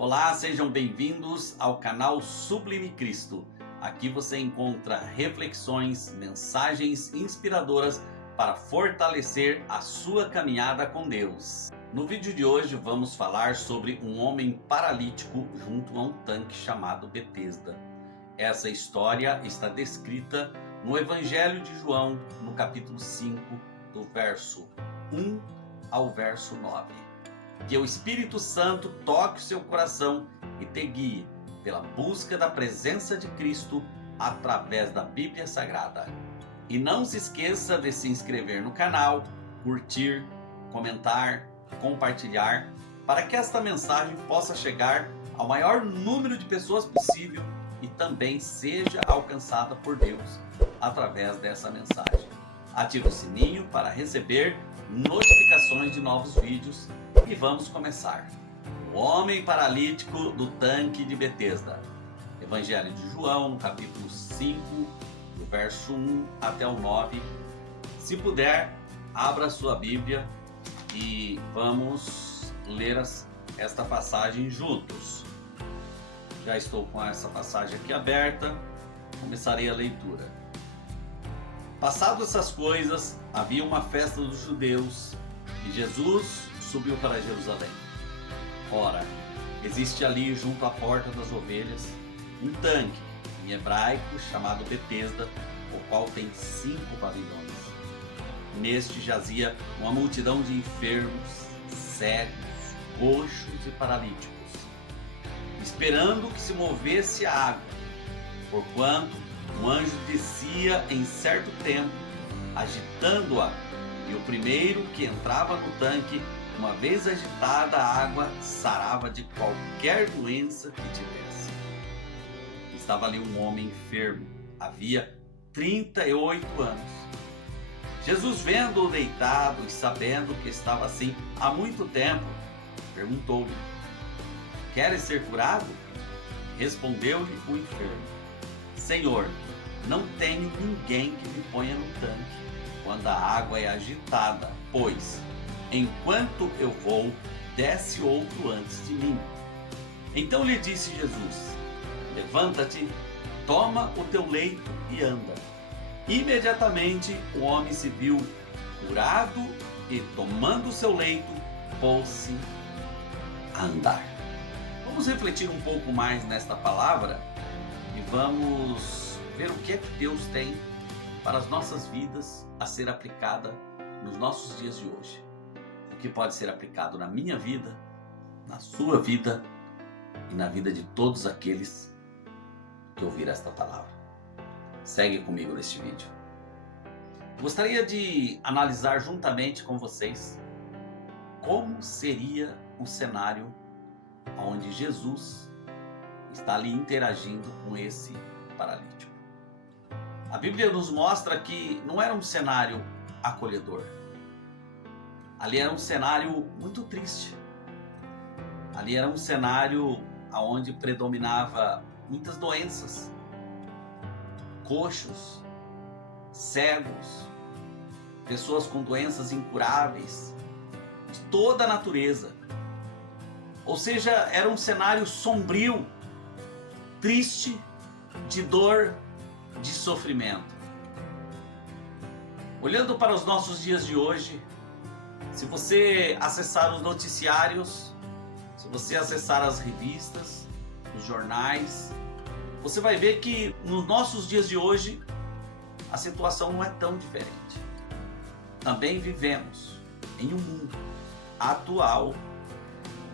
Olá, sejam bem-vindos ao canal Sublime Cristo. Aqui você encontra reflexões, mensagens inspiradoras para fortalecer a sua caminhada com Deus. No vídeo de hoje vamos falar sobre um homem paralítico junto a um tanque chamado Betesda. Essa história está descrita no Evangelho de João, no capítulo 5, do verso 1 ao verso 9. Que o Espírito Santo toque o seu coração e te guie pela busca da presença de Cristo através da Bíblia Sagrada. E não se esqueça de se inscrever no canal, curtir, comentar, compartilhar, para que esta mensagem possa chegar ao maior número de pessoas possível e também seja alcançada por Deus através dessa mensagem. Ative o sininho para receber notificações de novos vídeos e vamos começar. O homem paralítico do tanque de Betesda. Evangelho de João, no capítulo 5, do verso 1 até o 9. Se puder, abra a sua Bíblia e vamos ler esta passagem juntos. Já estou com essa passagem aqui aberta, começarei a leitura. Passado essas coisas, havia uma festa dos judeus e Jesus subiu para Jerusalém. Ora, existe ali junto à porta das ovelhas um tanque, em hebraico chamado Betesda, o qual tem 5 pavilhões. Neste jazia uma multidão de enfermos, cegos, coxos e paralíticos, esperando que se movesse a água, porquanto um anjo descia em certo tempo, agitando-a, e o primeiro que entrava no tanque, uma vez agitada a água, sarava de qualquer doença que tivesse. Estava ali um homem enfermo, havia 38 anos. Jesus, vendo-o deitado e sabendo que estava assim há muito tempo, perguntou-lhe: queres ser curado? Respondeu-lhe o enfermo: Senhor, não tenho ninguém que me ponha no tanque quando a água é agitada, pois, enquanto eu vou, desce outro antes de mim. Então lhe disse Jesus: levanta-te, toma o teu leito e anda. Imediatamente o homem se viu curado e, tomando o seu leito, pôs-se a andar. Vamos refletir um pouco mais nesta palavra e vamos ver o que é que Deus tem para as nossas vidas a ser aplicada nos nossos dias de hoje. O que pode ser aplicado na minha vida, na sua vida e na vida de todos aqueles que ouviram esta palavra. Segue comigo neste vídeo. Gostaria de analisar juntamente com vocês como seria um cenário onde Jesus está ali interagindo com esse paralítico. A Bíblia nos mostra que não era um cenário acolhedor. Ali era um cenário muito triste. Ali era um cenário onde predominava muitas doenças, coxos, cegos, pessoas com doenças incuráveis, de toda a natureza. Ou seja, era um cenário sombrio, triste, de dor, de sofrimento. Olhando para os nossos dias de hoje, se você acessar os noticiários, se você acessar as revistas, os jornais, você vai ver que nos nossos dias de hoje a situação não é tão diferente. Também vivemos em um mundo atual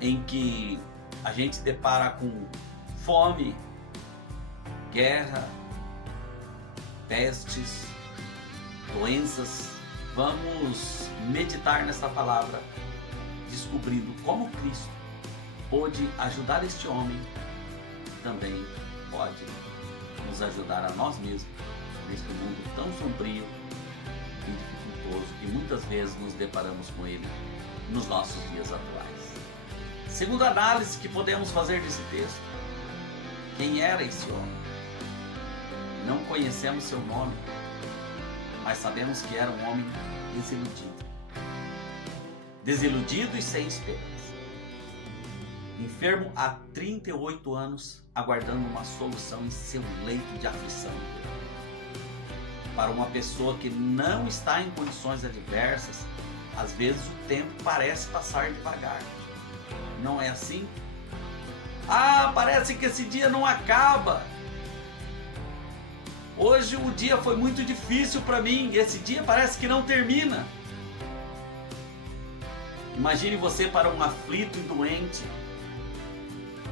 em que a gente se depara com fome, guerra, pestes, doenças. Vamos meditar nessa palavra, descobrindo como Cristo pôde ajudar este homem e também pode nos ajudar a nós mesmos neste mundo tão sombrio e dificultoso que muitas vezes nos deparamos com ele nos nossos dias atuais. Segunda análise que podemos fazer desse texto: quem era esse homem? Não conhecemos seu nome, mas sabemos que era um homem desiludido e sem esperança. enfermo há 38 anos, aguardando uma solução em seu leito de aflição. Para uma pessoa que não está em condições adversas, às vezes o tempo parece passar devagar. Não é assim? Ah, parece que esse dia não acaba. Hoje o dia foi muito difícil para mim, esse dia parece que não termina. Imagine você para um aflito e doente.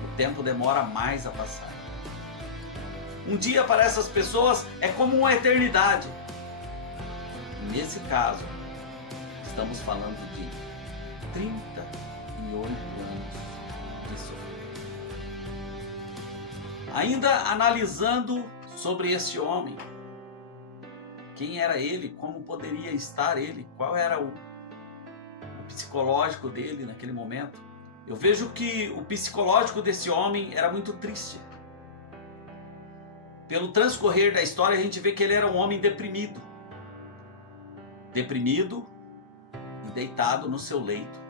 O tempo demora mais a passar. Um dia para essas pessoas é como uma eternidade. E nesse caso, estamos falando de 38 anos de sofrimento. Ainda analisando sobre esse homem, quem era ele, como poderia estar ele, qual era o psicológico dele naquele momento, eu vejo que o psicológico desse homem era muito triste. Pelo transcorrer da história, a gente vê que ele era um homem deprimido. Deprimido e deitado no seu leito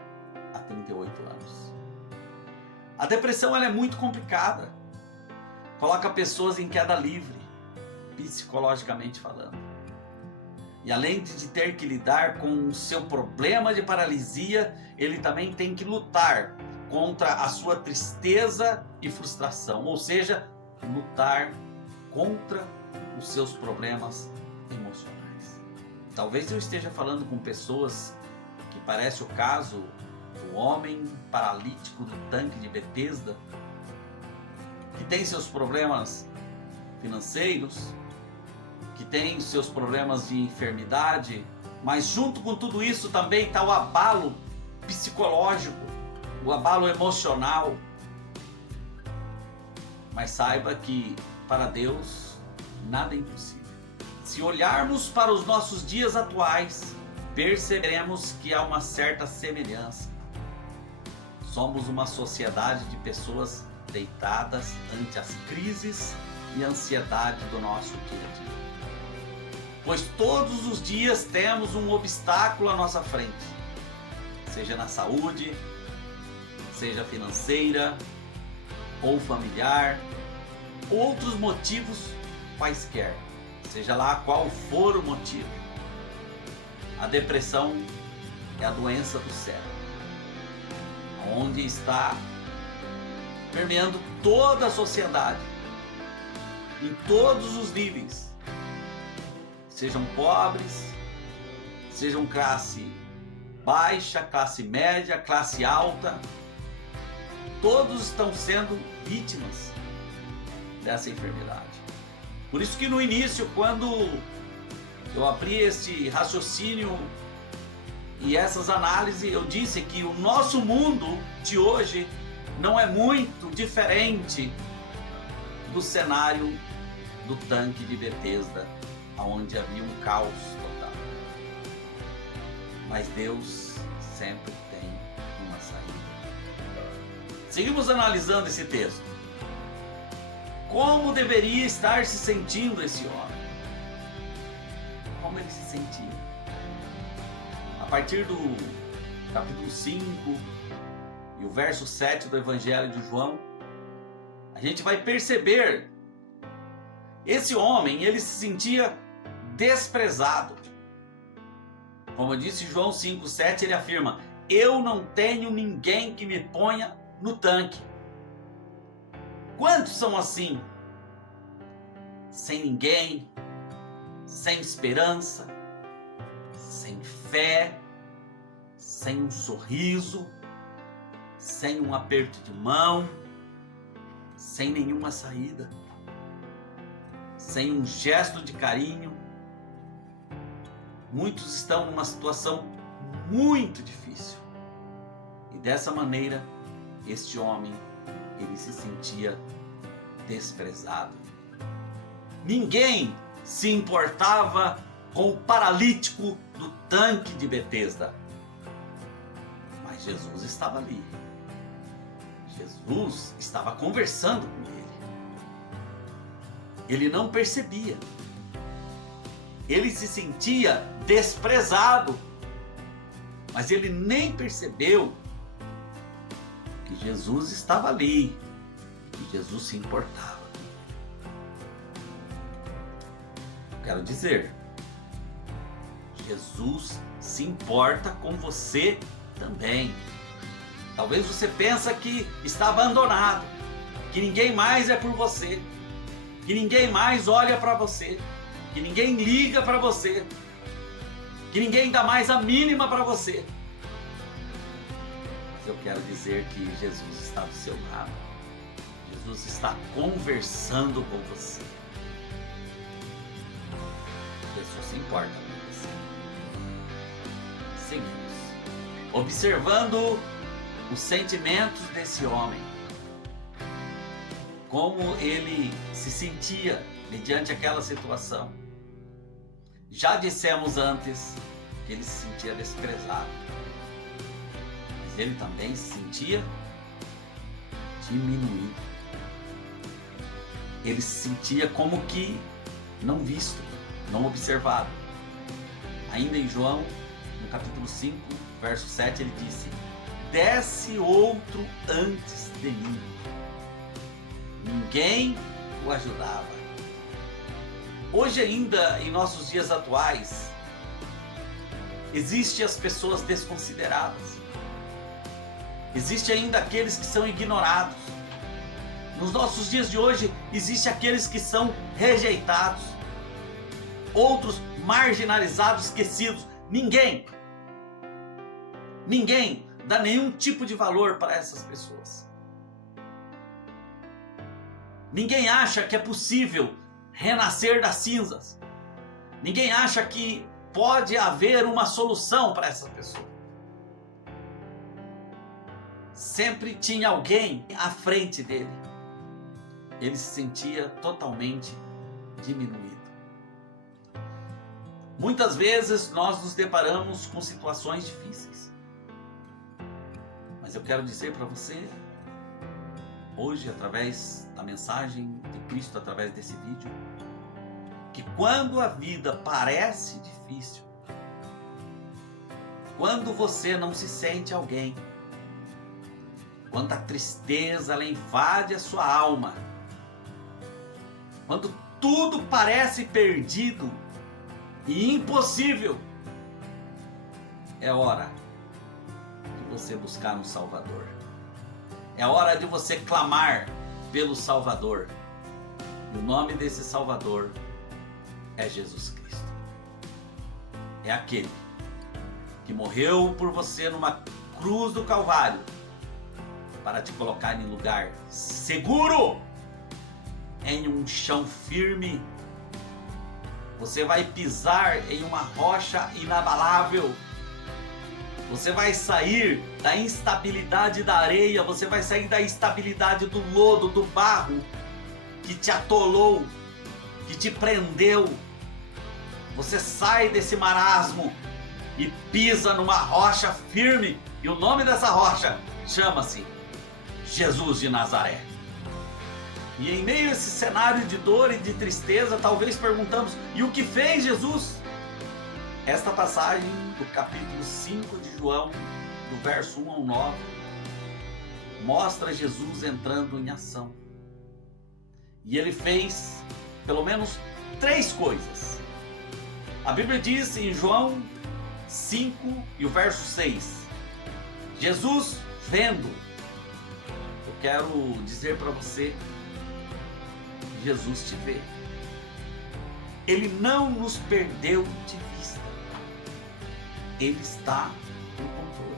há 38 anos. A depressão ela é muito complicada. Coloca pessoas em queda livre, psicologicamente falando. E além de ter que lidar com o seu problema de paralisia, ele também tem que lutar contra a sua tristeza e frustração. Ou seja, lutar contra os seus problemas emocionais. Talvez eu esteja falando com pessoas que parece o caso do homem paralítico do tanque de Betesda, que tem seus problemas financeiros, que tem seus problemas de enfermidade, mas junto com tudo isso também está o abalo psicológico, o abalo emocional. Mas saiba que para Deus nada é impossível. Se olharmos para os nossos dias atuais, perceberemos que há uma certa semelhança. Somos uma sociedade de pessoas deitadas ante as crises e ansiedade do nosso dia a dia. Pois todos os dias temos um obstáculo à nossa frente, seja na saúde, seja financeira ou familiar, outros motivos quaisquer, seja lá qual for o motivo. A depressão é a doença do século, onde está permeando toda a sociedade, em todos os níveis, sejam pobres, sejam classe baixa, classe média, classe alta, todos estão sendo vítimas dessa enfermidade. Por isso que no início, quando eu abri este raciocínio e essas análises, eu disse que o nosso mundo de hoje não é muito diferente do cenário do tanque de Betesda, onde havia um caos total. Mas Deus sempre tem uma saída. Seguimos analisando esse texto. Como deveria estar se sentindo esse homem? Como ele se sentia? A partir do capítulo 5 e o verso 7 do Evangelho de João, a gente vai perceber esse homem, ele se sentia desprezado. Como disse João 5,7, ele afirma: eu não tenho ninguém que me ponha no tanque. Quantos são assim? Sem ninguém, sem esperança, sem fé, sem um sorriso, sem um aperto de mão, sem nenhuma saída, sem um gesto de carinho. Muitos estão numa situação muito difícil. E dessa maneira, este homem, ele se sentia desprezado. Ninguém se importava com o paralítico do tanque de Betesda. Mas Jesus estava ali. Jesus estava conversando com ele. Ele não percebia. Ele se sentia desprezado, mas ele nem percebeu que Jesus estava ali, que Jesus se importava. Quero dizer, Jesus se importa com você também. Talvez você pense que está abandonado, que ninguém mais é por você, que ninguém mais olha para você, que ninguém liga para você, que ninguém dá mais a mínima para você. Mas eu quero dizer que Jesus está do seu lado. Jesus está conversando com você. Jesus se importa com você. Seguimos. Observando os sentimentos desse homem. Como ele se sentia mediante aquela situação. Já dissemos antes que ele se sentia desprezado. Mas ele também se sentia diminuído. Ele se sentia como que não visto, não observado. Ainda em João, no capítulo 5, verso 7, ele disse: desce outro antes de mim. Ninguém o ajudava. Hoje ainda, em nossos dias atuais, existem as pessoas desconsideradas. Existem ainda aqueles que são ignorados. Nos nossos dias de hoje, existem aqueles que são rejeitados. Outros marginalizados, esquecidos. Ninguém dá nenhum tipo de valor para essas pessoas. Ninguém acha que é possível renascer das cinzas. Ninguém acha que pode haver uma solução para essa pessoa. Sempre tinha alguém à frente dele. Ele se sentia totalmente diminuído. Muitas vezes nós nos deparamos com situações difíceis. Mas eu quero dizer para você, hoje, através da mensagem de Cristo, através desse vídeo, que quando a vida parece difícil, quando você não se sente alguém, quando a tristeza ela invade a sua alma, quando tudo parece perdido e impossível, é hora de você buscar um Salvador. É hora de você clamar pelo Salvador. E o nome desse Salvador é Jesus Cristo. É aquele que morreu por você numa cruz do Calvário para te colocar em lugar seguro, em um chão firme. Você vai pisar em uma rocha inabalável. Você vai sair da instabilidade da areia, você vai sair da instabilidade do lodo, do barro que te atolou, que te prendeu. Você sai desse marasmo e pisa numa rocha firme, e o nome dessa rocha chama-se Jesus de Nazaré. E em meio a esse cenário de dor e de tristeza, talvez perguntamos: e o que fez Jesus? Esta passagem do capítulo 5 de João, do verso 1 ao 9, mostra Jesus entrando em ação. E ele fez pelo menos 3 coisas. A Bíblia diz em João 5 e o verso 6, Jesus vendo. Eu quero dizer para você, Jesus te vê. Ele não nos perdeu de vista. Ele está no controle.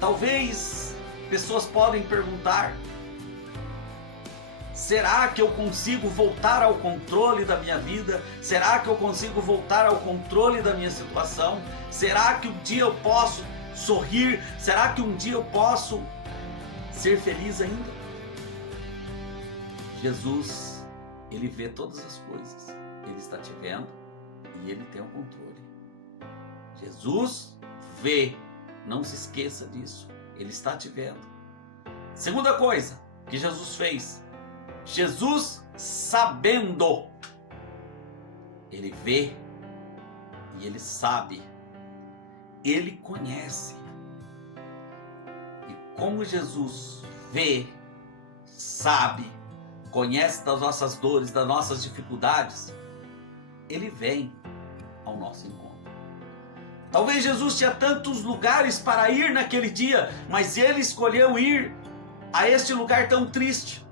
Talvez pessoas podem perguntar: será que eu consigo voltar ao controle da minha vida? Será que eu consigo voltar ao controle da minha situação? Será que um dia eu posso sorrir? Será que um dia eu posso ser feliz ainda? Jesus, ele vê todas as coisas. Ele está te vendo e ele tem o controle. Jesus vê, não se esqueça disso. Ele está te vendo. Segunda coisa que Jesus fez: Jesus sabendo. Ele vê e ele sabe. Ele conhece. E como Jesus vê, sabe, conhece das nossas dores, das nossas dificuldades, Ele vem ao nosso encontro. Talvez Jesus tinha tantos lugares para ir naquele dia, mas Ele escolheu ir a este lugar tão triste.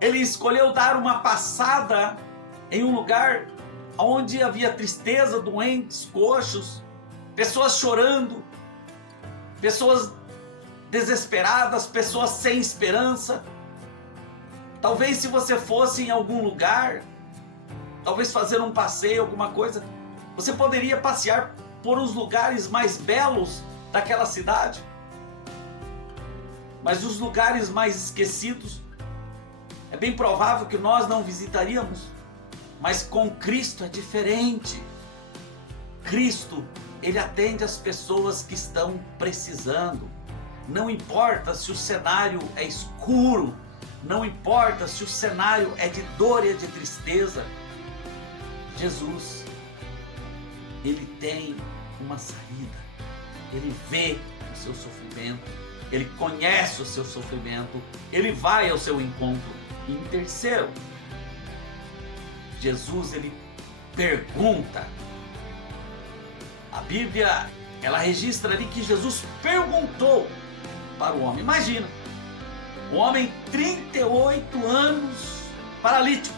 Ele escolheu dar uma passada em um lugar onde havia tristeza, doentes, coxos, pessoas chorando, pessoas desesperadas, pessoas sem esperança. Talvez se você fosse em algum lugar, talvez fazer um passeio, alguma coisa, você poderia passear por os lugares mais belos daquela cidade, mas os lugares mais esquecidos, é bem provável que nós não visitaríamos. Mas com Cristo é diferente. Cristo, Ele atende as pessoas que estão precisando. Não importa se o cenário é escuro, não importa se o cenário é de dor e de tristeza, Jesus, Ele tem uma saída. Ele vê o seu sofrimento, Ele conhece o seu sofrimento, Ele vai ao seu encontro. E em terceiro, Jesus, Ele pergunta. A Bíblia, ela registra ali que Jesus perguntou para o homem. Imagina, o homem 38 anos, paralítico.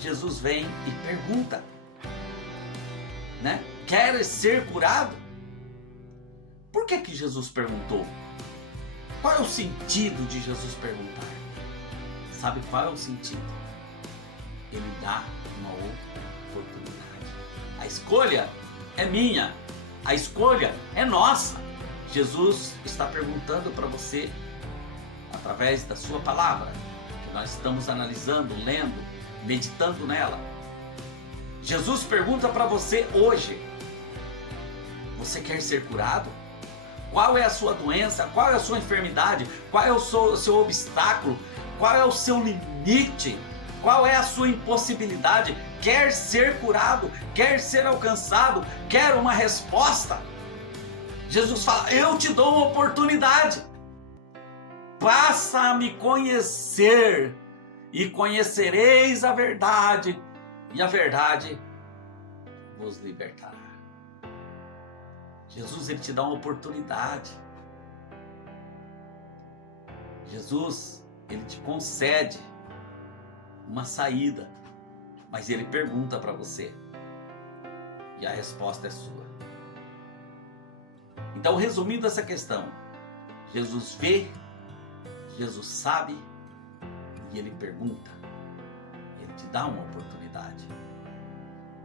Jesus vem e pergunta, né? Queres ser curado? Por que Jesus perguntou? Qual é o sentido de Jesus perguntar? Sabe qual é o sentido? Ele dá uma oportunidade. A escolha é minha, a escolha é nossa. Jesus está perguntando para você, através da sua palavra, que nós estamos analisando, lendo, meditando nela. Jesus pergunta para você hoje: você quer ser curado? Qual é a sua doença? Qual é a sua enfermidade? Qual é o seu obstáculo? Qual é o seu limite? Qual é a sua impossibilidade? Quer ser curado? Quer ser alcançado? Quer uma resposta? Jesus fala: eu te dou uma oportunidade. Passa a me conhecer e conhecereis a verdade, e a verdade vos libertará. Jesus, Ele te dá uma oportunidade. Jesus, Ele te concede uma saída, mas Ele pergunta para você, e a resposta é sua. Então, resumindo essa questão, Jesus vê, Jesus sabe e Ele pergunta. Ele te dá uma oportunidade.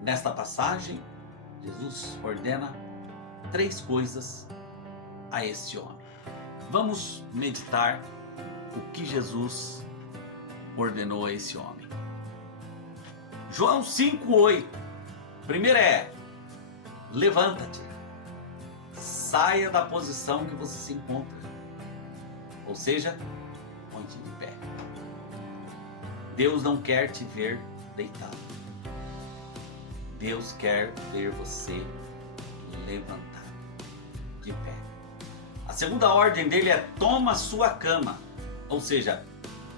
Nesta passagem, Jesus ordena 3 coisas a este homem. Vamos meditar o que Jesus ordenou a esse homem. João 5:8. Primeiro é: levanta-te, saia da posição que você se encontra, ou seja, ponte de pé. Deus não quer te ver deitado. Deus quer ver você levantado, de pé. A segunda ordem dele é: toma a sua cama, ou seja,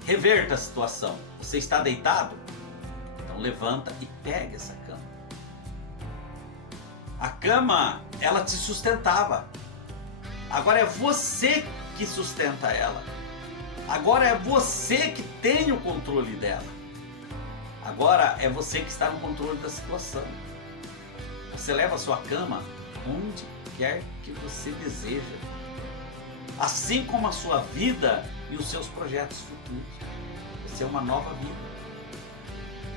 reverta a situação. Você está deitado? Então levanta e pega essa cama. A cama, ela te sustentava. Agora é você que sustenta ela. Agora é você que tem o controle dela. Agora é você que está no controle da situação. Você leva a sua cama onde quer que você deseja. Assim como a sua vida e os seus projetos futuros. Você é uma nova vida.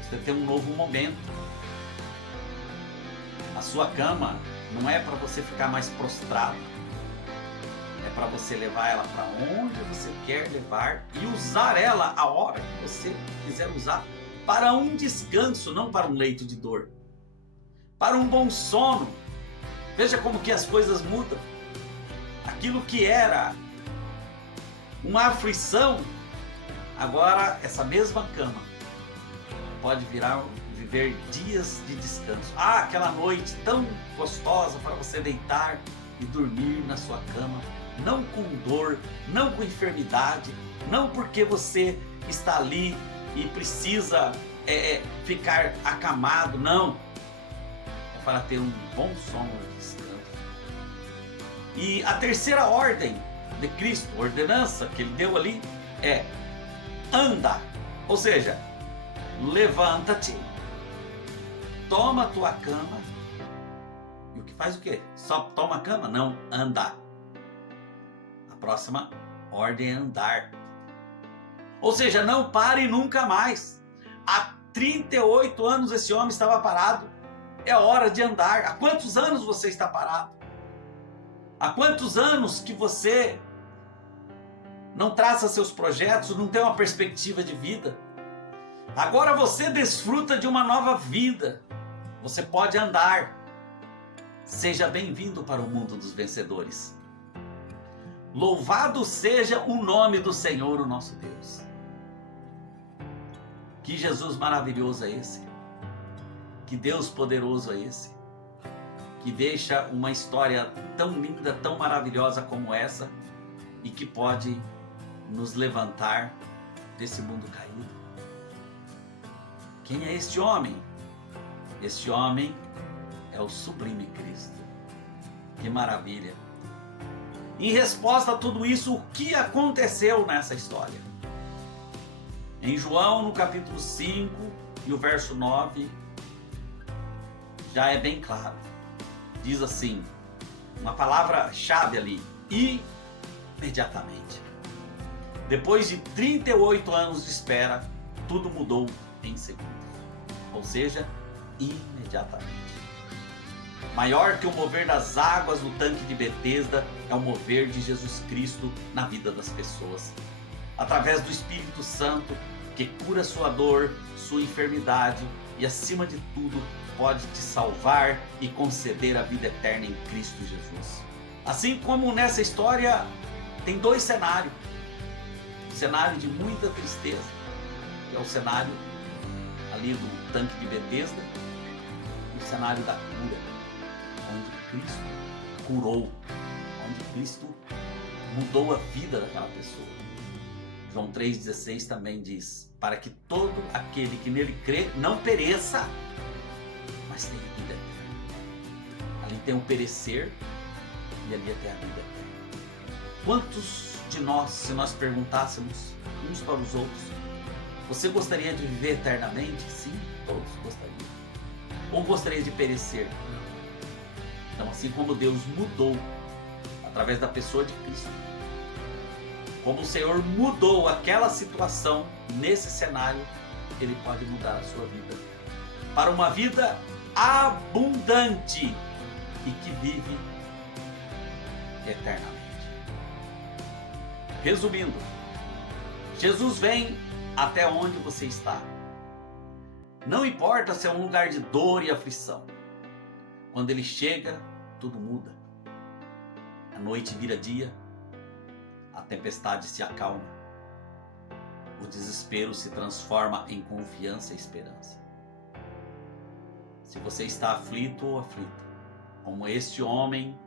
Você tem um novo momento. A sua cama não é para você ficar mais prostrado. É para você levar ela para onde você quer levar e usar ela a hora que você quiser usar, para um descanso, não para um leito de dor. Para um bom sono. Veja como que as coisas mudam. Aquilo que era uma aflição, agora essa mesma cama pode viver dias de descanso. Aquela noite tão gostosa para você deitar e dormir na sua cama não com dor, não com enfermidade, não porque você está ali e precisa ficar acamado, não. É para ter um bom sono de descanso. E a terceira ordem de Cristo, ordenança que ele deu ali, é anda, ou seja, levanta-te, toma a tua cama. E o que faz o quê? Só toma a cama? Não, anda. A próxima ordem é andar. Ou seja, não pare nunca mais. Há 38 anos esse homem estava parado. É hora de andar. Há quantos anos você está parado? Há quantos anos que você não traça seus projetos, não tem uma perspectiva de vida? Agora você desfruta de uma nova vida. Você pode andar. Seja bem-vindo para o mundo dos vencedores. Louvado seja o nome do Senhor, o nosso Deus. Que Jesus maravilhoso é esse? Que Deus poderoso é esse? Que deixa uma história tão linda, tão maravilhosa como essa e que pode nos levantar desse mundo caído. Quem é este homem? Este homem é o sublime Cristo. Que maravilha! Em resposta a tudo isso, o que aconteceu nessa história? Em João, no capítulo 5 e o verso 9, já é bem claro. Diz assim, uma palavra-chave ali, imediatamente. Depois de 38 anos de espera, tudo mudou em segundos. Ou seja, imediatamente. Maior que o mover das águas no tanque de Betesda é o mover de Jesus Cristo na vida das pessoas. Através do Espírito Santo, que cura sua dor, sua enfermidade e, acima de tudo, pode te salvar e conceder a vida eterna em Cristo Jesus. Assim como nessa história tem dois cenários. O cenário de muita tristeza, que é o cenário ali do tanque de Betesda, e o cenário da cura, onde Cristo curou, onde Cristo mudou a vida daquela pessoa. João 3,16 também diz, para que todo aquele que nele crê não pereça, mas tenha vida eterna. Ali tem o perecer e ali tem a vida eterna. Quantos de nós, se nós perguntássemos uns para os outros, você gostaria de viver eternamente? Sim, todos gostariam. Ou gostaria de perecer? Não. Então, assim como Deus mudou através da pessoa de Cristo, como o Senhor mudou aquela situação nesse cenário, Ele pode mudar a sua vida para uma vida abundante e que vive eternamente. Resumindo, Jesus vem até onde você está. Não importa se é um lugar de dor e aflição. Quando Ele chega, tudo muda. A noite vira dia, a tempestade se acalma, o desespero se transforma em confiança e esperança. Se você está aflito ou aflita, como este homem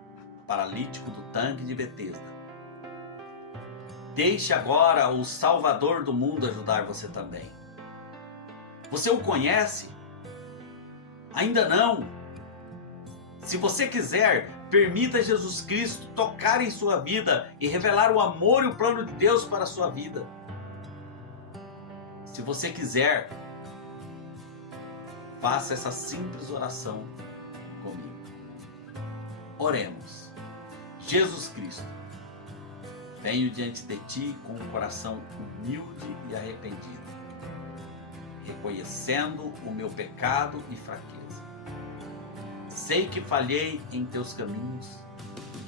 paralítico do tanque de Betesda, deixe agora o Salvador do mundo ajudar você também. Você o conhece? Ainda não? Se você quiser, permita Jesus Cristo tocar em sua vida e revelar o amor e o plano de Deus para a sua vida. Se você quiser, faça essa simples oração comigo. Oremos. Jesus Cristo, venho diante de Ti com um coração humilde e arrependido, reconhecendo o meu pecado e fraqueza. Sei que falhei em Teus caminhos,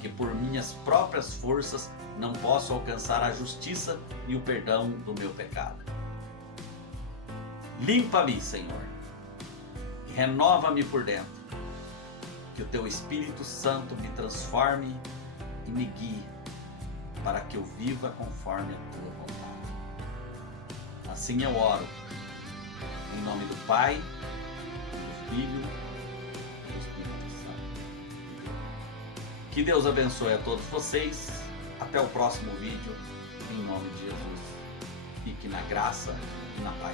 que por minhas próprias forças não posso alcançar a justiça e o perdão do meu pecado. Limpa-me, Senhor, e renova-me por dentro, que o Teu Espírito Santo me transforme e me guie, para que eu viva conforme a Tua vontade. Assim eu oro, em nome do Pai, do Filho, que Deus abençoe a todos vocês Até o próximo vídeo, em nome de Jesus. Fique na graça e na paz.